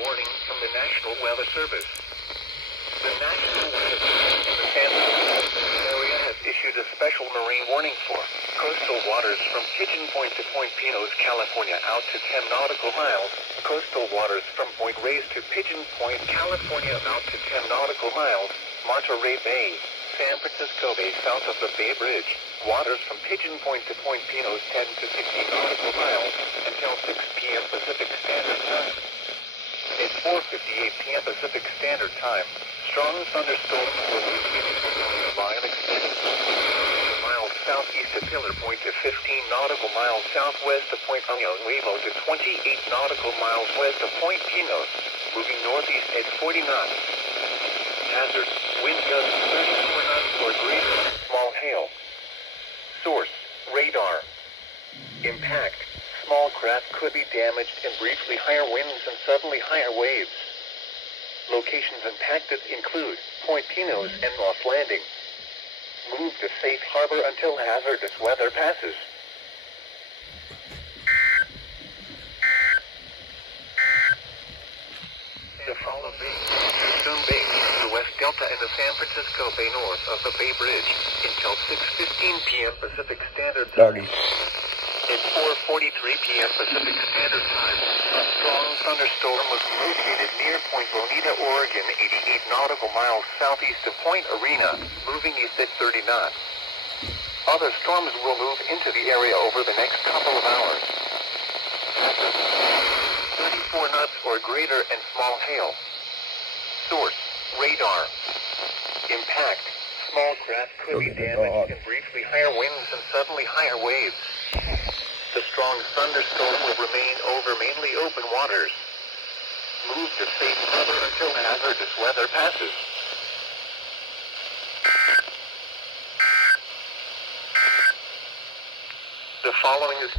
warning from the National Weather Service. The National Weather Service in the San Francisco area has issued a special marine warning for coastal waters from Pigeon Point to Point Pinos, California out to 10 nautical miles, coastal waters from Point Reyes to Pigeon Point, California out to 10 nautical miles, Monterey Bay, San Francisco Bay south of the Bay Bridge, waters from Pigeon Point to Point Pinos 10 to 15 nautical miles until 6 p.m. Pacific Standard Time. At 4:58 p.m. Pacific Standard Time, strong thunderstorms will be by an extent miles southeast of Pillar Point to 15 nautical miles southwest of Point Nuevo to 28 nautical miles west of Point Pinos, moving northeast at 40 knots. Hazard, wind gusts 34 knots or greater, small hail. Source, radar. Impact, small craft could be damaged and briefly higher winds and suddenly higher waves. Locations impacted include Point Pinos and Moss Landing. Move to safe harbor until hazardous weather passes. The follow Bay, Houston Bay, the West Delta and the San Francisco Bay north of the Bay Bridge until 6:15 p.m. Pacific Standard Time. At 4:43 p.m. Pacific Standard Time, a strong thunderstorm was located near Point Bonita, Oregon, 88 nautical miles southeast of Point Arena, moving east at 30 knots. Other storms will move into the area over the next couple of hours. 34 knots or greater and small hail. Source, radar. Impact, small craft could be damaged and briefly higher winds and suddenly higher waves. The strong thunderstorm will remain over mainly open waters. Move to safe harbor until hazardous weather passes. The following is